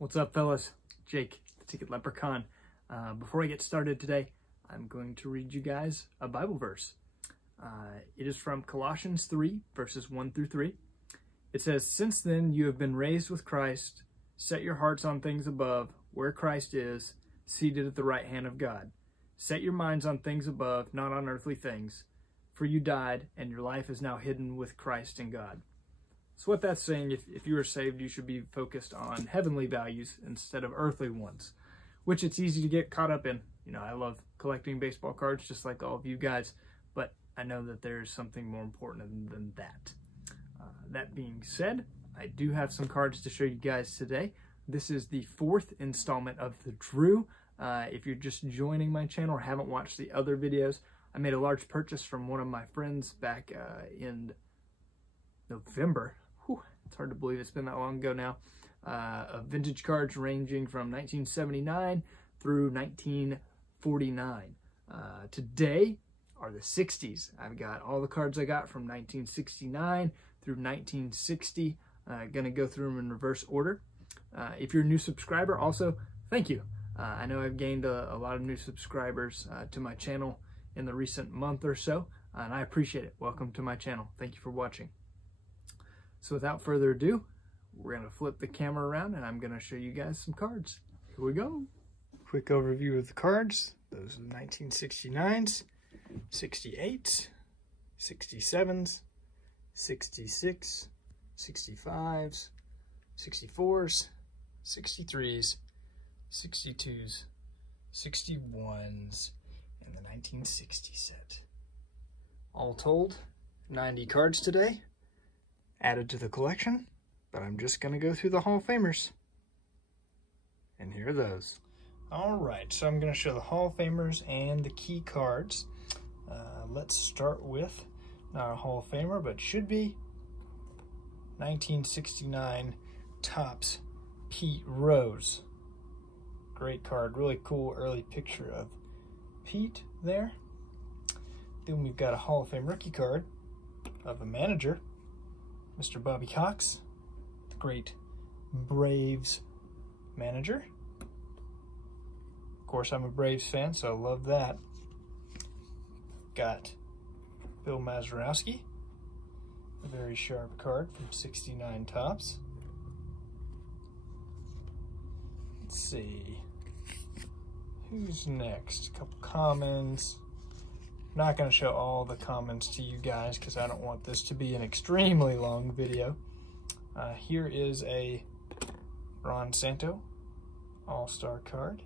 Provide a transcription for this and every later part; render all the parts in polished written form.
What's up, fellas? Jake, the Ticket Leprechaun. Before I get started today, I'm going to read you guys a Bible verse. It is from Colossians 3, verses 1 through 3. It says, "Since then you have been raised with Christ. Set your hearts on things above, where Christ is, seated at the right hand of God. Set your minds on things above, not on earthly things. For you died, and your life is now hidden with Christ in God." So what that's saying, if you are saved, you should be focused on heavenly values instead of earthly ones, which it's easy to get caught up in. You know, I love collecting baseball cards just like all of you guys, but I know that there's something more important than that. That being said, I do have some cards to show you guys today. This is the 4th installment of the Drew. If you're just joining my channel or haven't watched the other videos, I made a large purchase from one of my friends back in November. Whew, it's hard to believe it's been that long ago now. Of vintage cards ranging from 1979 through 1949. Today are the 60s. I've got all the cards I got from 1969 through 1960. Gonna go through them in reverse order. If you're a new subscriber, also, thank you. I know I've gained a lot of new subscribers to my channel in the recent month or so, and I appreciate it. Welcome to my channel. Thank you for watching. So without further ado, we're gonna flip the camera around and I'm gonna show you guys some cards. Here we go. Quick overview of the cards. Those are the 1969s, 68s, 67s, 66, 65s, 64s, 63s, 62s, 61s, and the 1960 set. All told, 90 cards today added to the collection, but I'm just going to go through the Hall of Famers. And here are those. All right, so I'm going to show the Hall of Famers and the key cards. Let's start with, not a Hall of Famer, but should be 1969 Topps Pete Rose. Great card, really cool early picture of Pete there. Then we've got a Hall of Fame rookie card of a manager, Mr. Bobby Cox, the great Braves manager. Of course, I'm a Braves fan, so I love that. Got Bill Mazeroski, a very sharp card from 69 Topps. Let's see, who's next? A couple commons. Not going to show all the commons to you guys because I don't want this to be an extremely long video. Here is a Ron Santo All-Star card.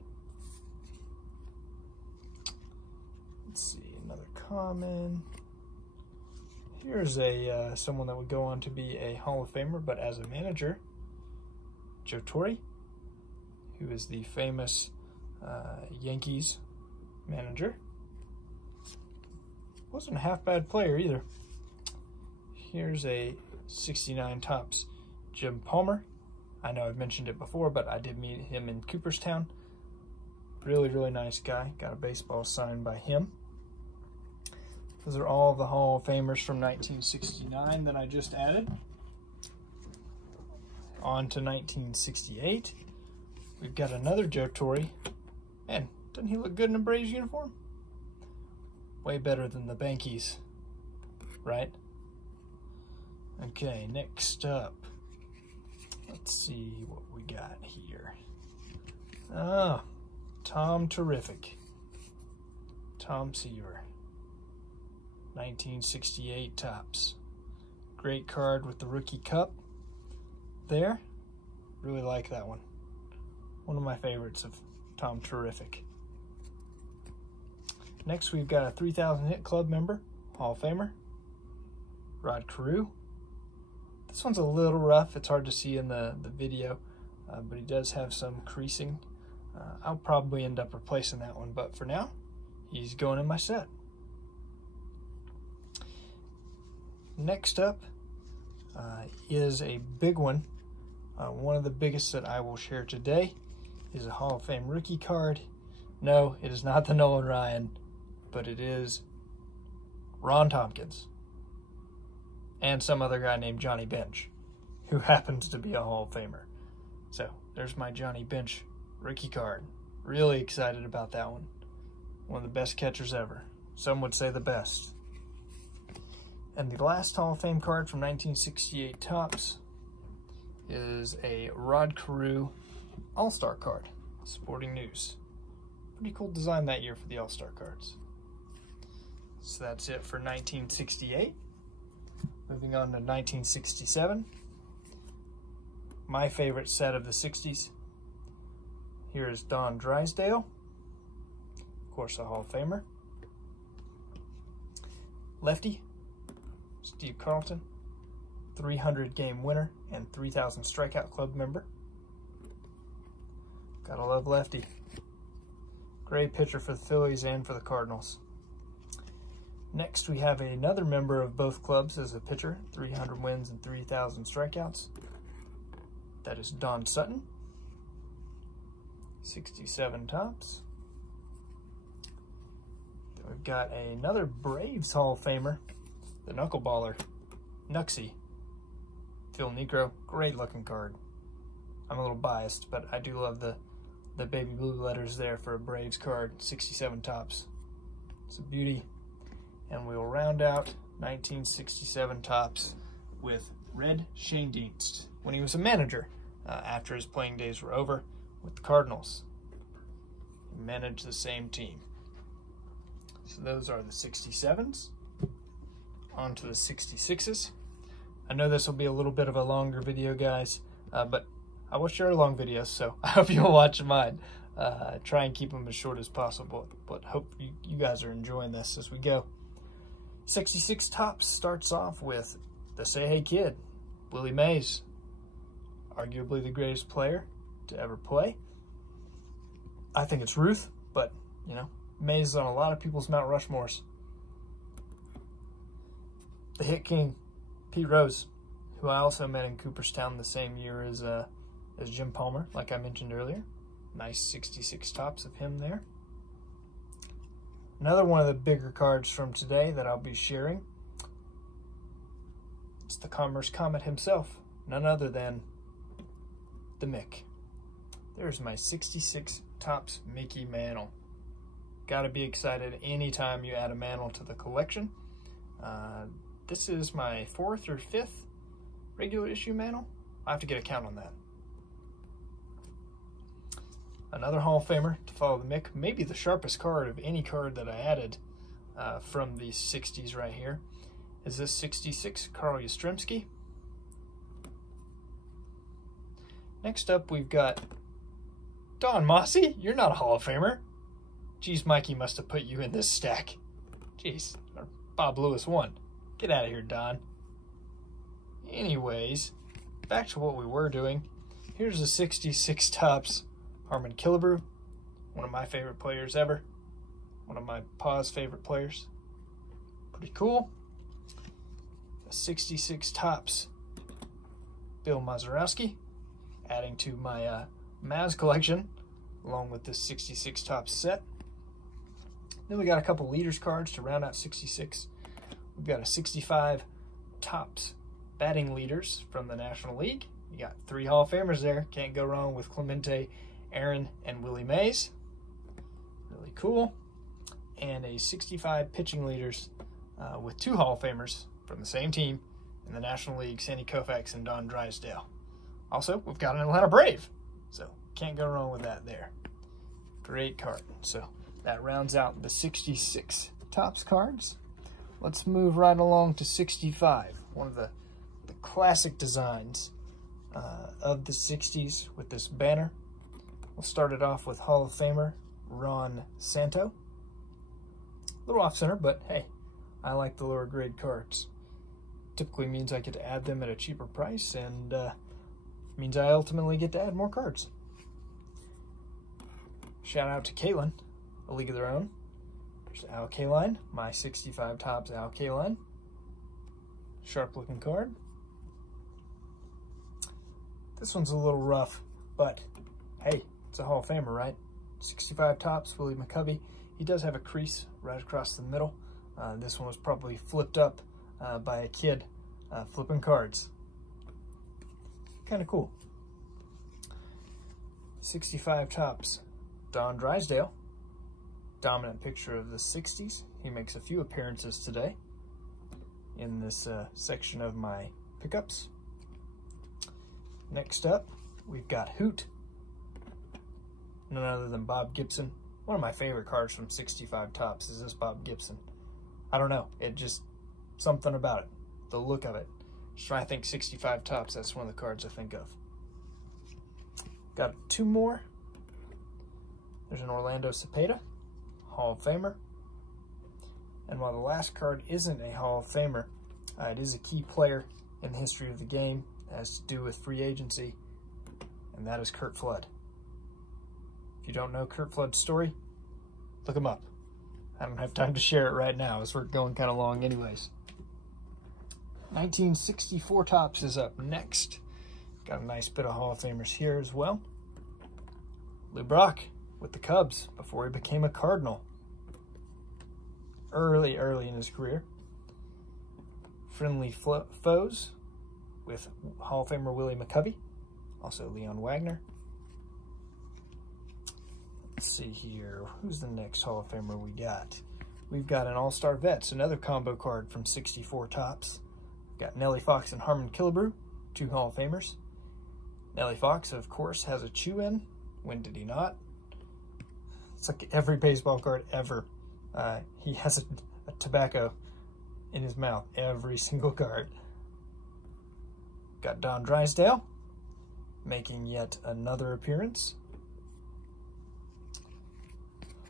Let's see, another common. Here's a someone that would go on to be a Hall of Famer, but as a manager, Joe Torre, who is the famous Yankees manager. Wasn't a half bad player either. Here's a 69 Topps Jim Palmer. I know I've mentioned it before, but I did meet him in Cooperstown. Really, really nice guy. Got a baseball signed by him. Those are all of the Hall of Famers from 1969 that I just added. On to 1968. We've got another Joe Torre. Man, doesn't he look good in a Braves uniform? Way better than the Bankies, right? Okay, next up. Let's see what we got here. Oh, Tom Terrific. Tom Seaver. 1968 Topps. Great card with the rookie cup there. Really like that one. One of my favorites of Tom Terrific. Next, we've got a 3,000 hit club member, Hall of Famer, Rod Carew. This one's a little rough. It's hard to see in the video, but he does have some creasing. I'll probably end up replacing that one, but for now, he's going in my set. Next up is a big one. One of the biggest that I will share today is a Hall of Fame rookie card. No, it is not the Nolan Ryan, but it is Ron Tompkins and some other guy named Johnny Bench, who happens to be a Hall of Famer. So there's my Johnny Bench rookie card. Really excited about that one. One of the best catchers ever. Some would say the best. And the last Hall of Fame card from 1968 Topps is a Rod Carew All-Star card. Sporting News. Pretty cool design that year for the All-Star cards. So that's it for 1968. Moving on to 1967. My favorite set of the 60s. Here is Don Drysdale. Of course, a Hall of Famer. Lefty, Steve Carlton. 300 game winner and 3,000 strikeout club member. Gotta love Lefty. Great pitcher for the Phillies and for the Cardinals. Next, we have another member of both clubs as a pitcher, 300 wins and 3,000 strikeouts. That is Don Sutton. 67 Topps. Then we've got another Braves Hall of Famer, the knuckleballer, Knucksy. Phil Niekro, great looking card. I'm a little biased, but I do love the baby blue letters there for a Braves card, 67 Topps. It's a beauty. And we'll round out 1967 Topps with Red Schoendienst when he was a manager after his playing days were over with the Cardinals. He managed the same team. So those are the 67s. On to the 66s. I know this will be a little bit of a longer video, guys, but I watch your long videos, so I hope you'll watch mine. Try and keep them as short as possible, but hope you guys are enjoying this as we go. 66 Topps starts off with the Say Hey Kid, Willie Mays. Arguably the greatest player to ever play. I think it's Ruth, but, you know, Mays is on a lot of people's Mount Rushmores. The Hit King, Pete Rose, who I also met in Cooperstown the same year as Jim Palmer, like I mentioned earlier. Nice 66 Topps of him there. Another one of the bigger cards from today that I'll be sharing. It's the Commerce Comet himself, none other than the Mick. There's my 66 Topps Mickey Mantle. Gotta be excited anytime you add a Mantle to the collection. This is my 4th or 5th regular issue Mantle. I have to get a count on that. Another Hall of Famer to follow the Mick, maybe the sharpest card of any card that I added from the 60s right here, is this 66 Carl Yastrzemski. Next up, we've got Don Mossy. You're not a Hall of Famer. Geez, Mikey must have put you in this stack. Jeez, or Bob Lewis won. Get out of here, Don. Anyways, back to what we were doing. Here's the 66 Topps Harmon Killebrew, one of my favorite players ever. One of my pa's favorite players. Pretty cool. The 66 Topps Bill Mazeroski, adding to my Maz collection, along with this 66 Topps set. Then we got a couple leaders cards to round out 66. We've got a 65 Topps batting leaders from the National League. You got 3 Hall of Famers there. Can't go wrong with Clemente, Aaron, and Willie Mays. Really cool. And a 65 pitching leaders with 2 Hall of Famers from the same team in the National League, Sandy Koufax and Don Drysdale. Also, we've got an Atlanta Brave, so can't go wrong with that there. Great card. So that rounds out the 66 Topps cards. Let's move right along to 65, one of the classic designs of the 60s with this banner. We'll start it off with Hall of Famer Ron Santo. A little off center, but hey, I like the lower grade cards. Typically means I get to add them at a cheaper price, and means I ultimately get to add more cards. Shout out to Caitlin, A League of Their Own. There's Al Kaline, my 65 Topps Al Kaline. Sharp looking card. This one's a little rough, but hey, it's a Hall of Famer, right? 65 Topps, Willie McCovey. He does have a crease right across the middle. This one was probably flipped up by a kid flipping cards. Kind of cool. 65 Topps, Don Drysdale. Dominant picture of the 60s. He makes a few appearances today in this section of my pickups. Next up, we've got Hoot. None other than Bob Gibson. One of my favorite cards from 65 Topps is this Bob Gibson. I don't know, it just, something about it, the look of it. Just trying to think 65 Topps, that's one of the cards I think of. Got two more. There's an Orlando Cepeda, Hall of Famer. And while the last card isn't a Hall of Famer, it is a key player in the history of the game. It has to do with free agency, and that is Curt Flood. If you don't know Curt Flood's story, look him up. I don't have time to share it right now as we're going kind of long anyways. 1964 Topps is up next. Got a nice bit of Hall of Famers here as well. Lou Brock with the Cubs before he became a Cardinal. Early in his career. Friendly Foes with Hall of Famer Willie McCovey. Also Leon Wagner. Let's see here. Who's the next Hall of Famer we got? We've got an All-Star Vets, another combo card from 64 Topps. We've got Nellie Fox and Harmon Killebrew, two Hall of Famers. Nellie Fox, of course, has a chew-in. When did he not? It's like every baseball card ever. He has a tobacco in his mouth, every single card. Got Don Drysdale making yet another appearance.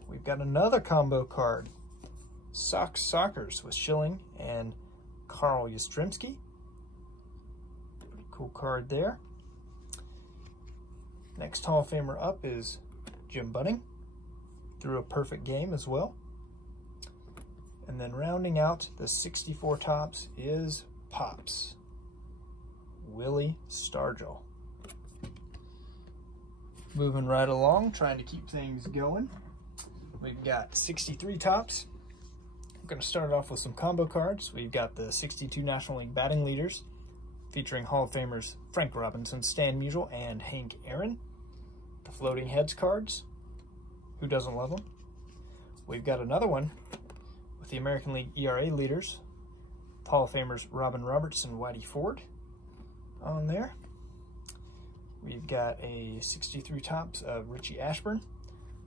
We've got another combo card, Sockers with Schilling and Carl Yastrzemski. Pretty cool card there. Next Hall of Famer up is Jim Bunning. Threw a perfect game as well. And then rounding out the 64 Topps is Pops, Willie Stargell. Moving right along, trying to keep things going. We've got 63 Topps. I'm going to start off with some combo cards. We've got the 62 National League batting leaders featuring Hall of Famers Frank Robinson, Stan Musial, and Hank Aaron. The floating heads cards. Who doesn't love them? We've got another one with the American League E.R.A. leaders, Hall of Famers Robin Roberts and Whitey Ford on there. We've got a 63 Topps of Richie Ashburn,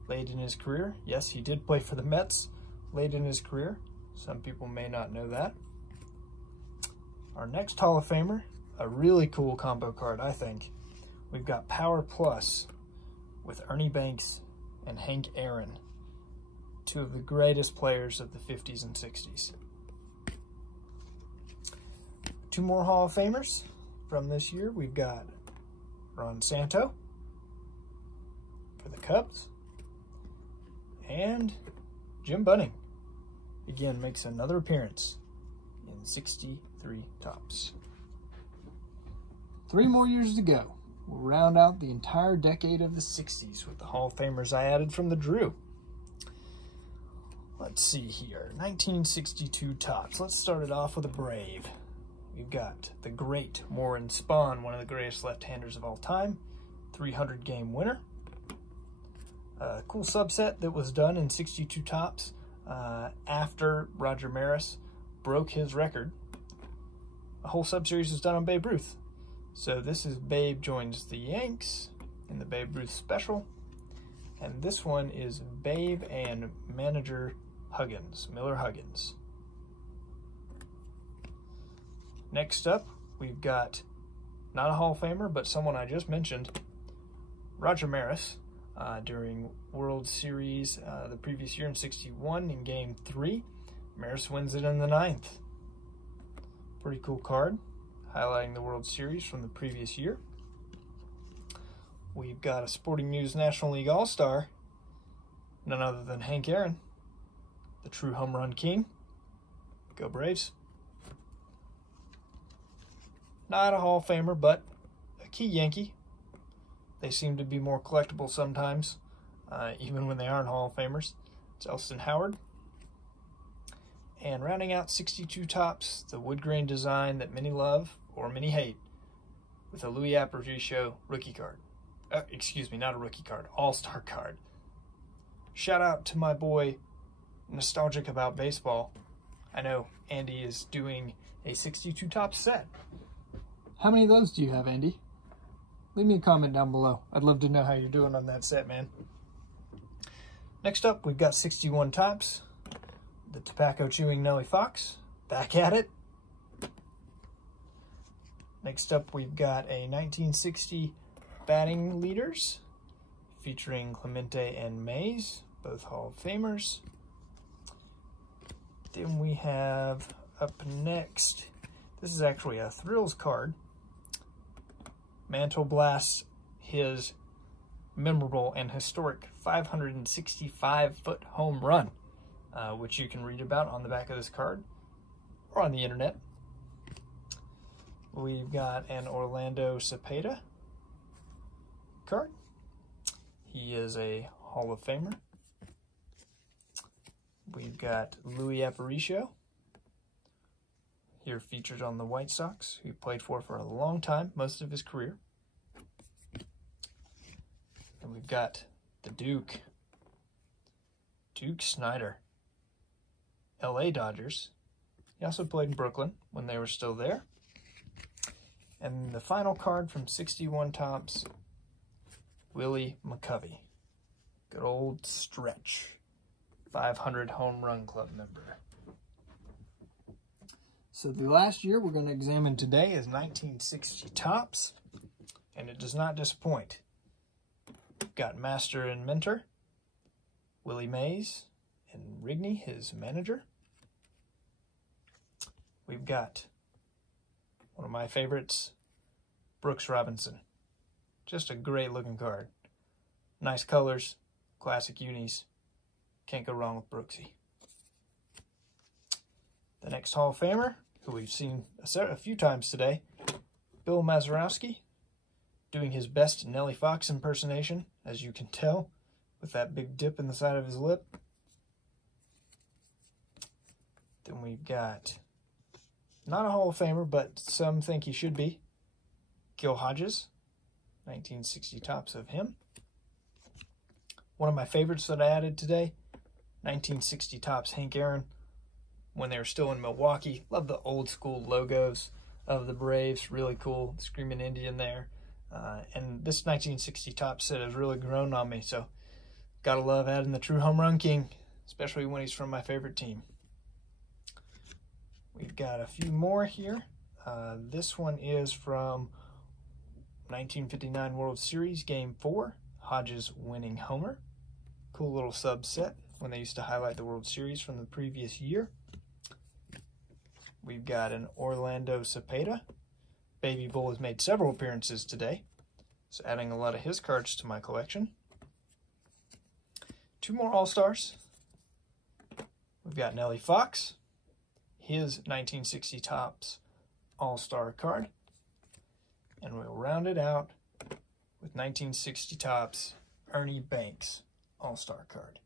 late in his career. Yes, he did play for the Mets late in his career. Some people may not know that. Our next Hall of Famer, a really cool combo card, I think. We've got Power Plus with Ernie Banks and Hank Aaron, two of the greatest players of the 50s and 60s. Two more Hall of Famers from this year. We've got Ron Santo for the Cubs, and Jim Bunning again makes another appearance in 63 Topps. 3 more years to go. We'll round out the entire decade of the 60s with the Hall of Famers I added from the Drew. Let's see here, 1962 Topps. Let's start it off with a Brave. We've got the great Warren Spahn, one of the greatest left-handers of all time, 300-game winner. A cool subset that was done in 62 Topps after Roger Maris broke his record. A whole sub-series was done on Babe Ruth. So this is Babe joins the Yanks in the Babe Ruth special. And this one is Babe and manager Huggins, Miller Huggins. Next up, we've got not a Hall of Famer, but someone I just mentioned, Roger Maris, during World Series the previous year in 61 in Game 3. Maris wins it in the 9th. Pretty cool card, highlighting the World Series from the previous year. We've got a Sporting News National League All-Star, none other than Hank Aaron, the true home run king. Go Braves. Not a Hall of Famer, but a key Yankee. They seem to be more collectible sometimes, even when they aren't Hall of Famers. It's Elston Howard. And rounding out 62 Topps, the wood grain design that many love or many hate, with a Louis Aparicio rookie card. excuse me, not a rookie card, all-star card. Shout out to my boy, Nostalgic About Baseball. I know Andy is doing a 62 Topps set. How many of those do you have, Andy? Leave me a comment down below. I'd love to know how you're doing on that set, man. Next up, we've got 61 Topps. The tobacco-chewing Nellie Fox. Back at it. Next up, we've got a 1960 batting leaders featuring Clemente and Mays, both Hall of Famers. Then we have up next, this is actually a Thrills card. Mantle blasts his memorable and historic 565-foot home run, which you can read about on the back of this card or on the internet. We've got an Orlando Cepeda card. He is a Hall of Famer. We've got Luis Aparicio, here featured on the White Sox, who he played for a long time, most of his career. And we've got the Duke Snyder, LA Dodgers. He also played in Brooklyn when they were still there. And the final card from 61 Topps, Willie McCovey. Good old Stretch, 500 home run club member. So the last year we're going to examine today is 1960 Topps, and it does not disappoint. We've got Master and Mentor, Willie Mays, and Rigney, his manager. We've got one of my favorites, Brooks Robinson. Just a great looking card. Nice colors, classic unis. Can't go wrong with Brooksy. The next Hall of Famer, who we've seen a few times today, Bill Mazeroski, doing his best Nellie Fox impersonation, as you can tell, with that big dip in the side of his lip. Then we've got, not a Hall of Famer, but some think he should be, Gil Hodges, 1960 Topps of him. One of my favorites that I added today, 1960 Topps Hank Aaron, when they were still in Milwaukee. Love the old school logos of the Braves, really cool, Screaming Indian there. And this 1960 Topps set has really grown on me, so gotta love adding the true home run king, especially when he's from my favorite team. We've got a few more here. This one is from 1959 World Series, Game 4, Hodges winning homer. Cool little subset when they used to highlight the World Series from the previous year. We've got an Orlando Cepeda. Baby Bull has made several appearances today, so adding a lot of his cards to my collection. Two more All-Stars. We've got Nellie Fox, his 1960 Topps All-Star card. And we'll round it out with 1960 Topps Ernie Banks All-Star card.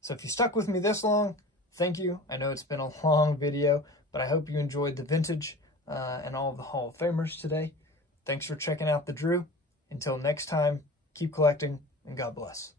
So if you stuck with me this long, thank you. I know it's been a long video, but I hope you enjoyed the vintage and all of the Hall of Famers today. Thanks for checking out the Drew. Until next time, keep collecting, and God bless.